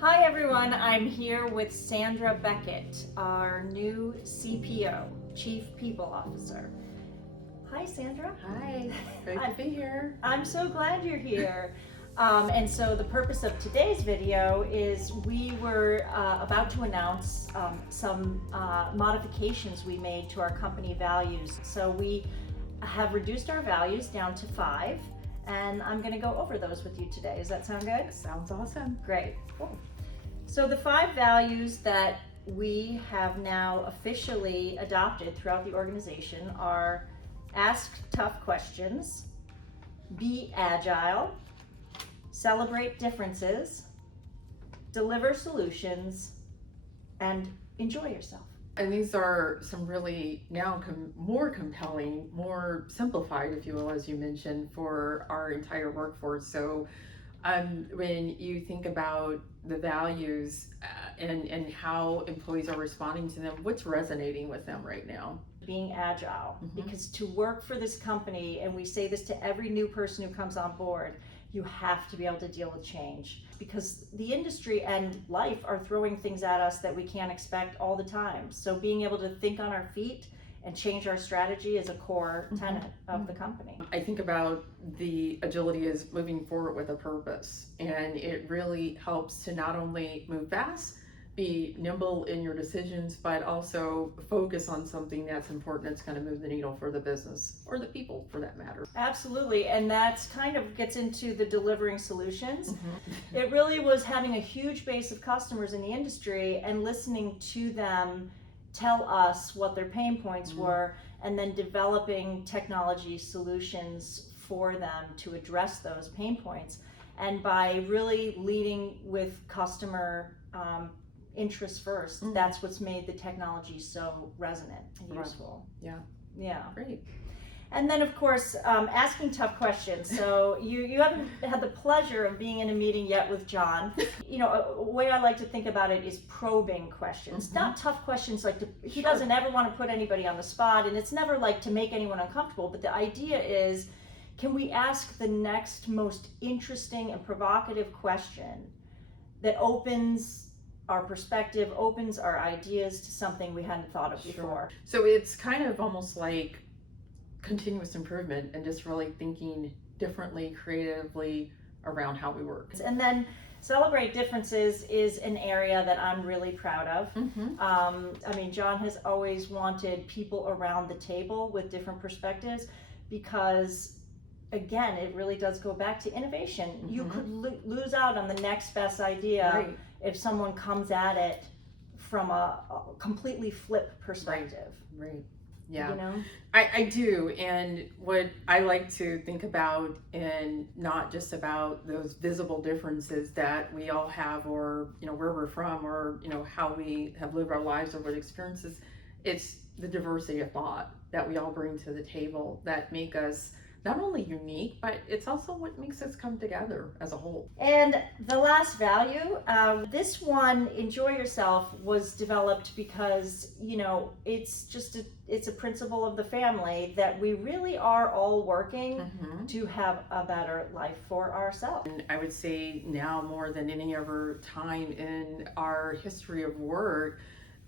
Hi everyone, I'm here with Sandra Beckett, our new CPO, Chief People Officer. Hi Sandra. Hi, great to be here. I'm so glad you're here. And so the purpose of today's video is we were about to announce some modifications we made to our company values. So we have reduced our values down to 5, and I'm going to go over those with you today. Does that sound good? Sounds awesome. Great. Cool. So the 5 values that we have now officially adopted throughout the organization are: ask tough questions, be agile, celebrate differences, deliver solutions, and enjoy yourself. And these are some really now more compelling, more simplified, if you will, as you mentioned, for our entire workforce. So when you think about the values and how employees are responding to them, what's resonating with them right now? Being agile, because to work for this company, and we say this to every new person who comes on board, you have to be able to deal with change, because the industry and life are throwing things at us that we can't expect all the time. So being able to think on our feet and change our strategy is a core tenet of the company. I think about the agility as moving forward with a purpose, and it really helps to not only move fast, be nimble in your decisions, but also focus on something that's important, that's going to move the needle for the business or the people for that matter. Absolutely, and that's kind of gets into the delivering solutions. It really was having a huge base of customers in the industry and listening to them tell us what their pain points were, and then developing technology solutions for them to address those pain points. And by really leading with customer interest first, that's what's made the technology so resonant and useful. Yeah. Great. And then, of course, asking tough questions. So you haven't had the pleasure of being in a meeting yet with John. You know, a way I like to think about it is probing questions, not tough questions. Like he doesn't ever want to put anybody on the spot, and it's never like to make anyone uncomfortable. But the idea is, can we ask the next most interesting and provocative question that opens our perspective, opens our ideas to something we hadn't thought of before. So it's kind of almost like continuous improvement and just really thinking differently, creatively around how we work. And then celebrate differences is an area that I'm really proud of. I mean, John has always wanted people around the table with different perspectives, because again, it really does go back to innovation. You could lose out on the next best idea if someone comes at it from a completely flip perspective. Right. Yeah. You know? I do. And what I like to think about, and not just about those visible differences that we all have, or, you know, where we're from, or, you know, how we have lived our lives or what experiences, it's the diversity of thought that we all bring to the table that make us not only unique, but it's also what makes us come together as a whole. And the last value, this one, enjoy yourself, was developed because, you know, it's a principle of the family that we really are all working to have a better life for ourselves. And I would say now more than any other time in our history of work,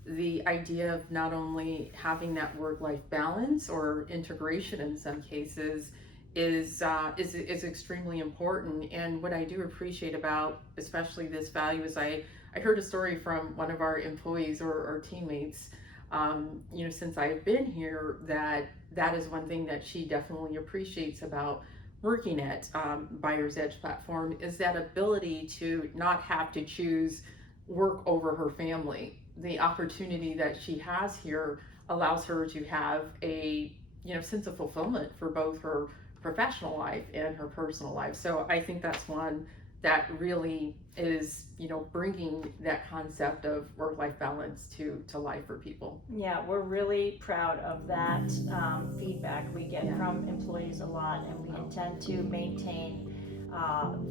the idea of not only having that work-life balance or integration in some cases is extremely important. And what I do appreciate about especially this value is I heard a story from one of our employees or teammates, you know, since I've been here, that is one thing that she definitely appreciates about working at Buyer's Edge platform, is that ability to not have to choose work over her family. The opportunity that she has here allows her to have a, you know, sense of fulfillment for both her professional life and her personal life. So I think that's one that really is, you know, bringing that concept of work-life balance to life for people. Yeah, we're really proud of that feedback we get from employees a lot, and we intend to maintain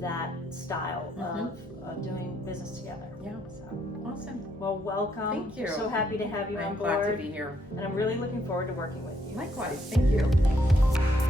that style of doing business together. Yeah. So, awesome. Well, welcome. Thank you. So happy to have you on board. I'm glad to be here. And I'm really looking forward to working with you. Likewise. Thank you.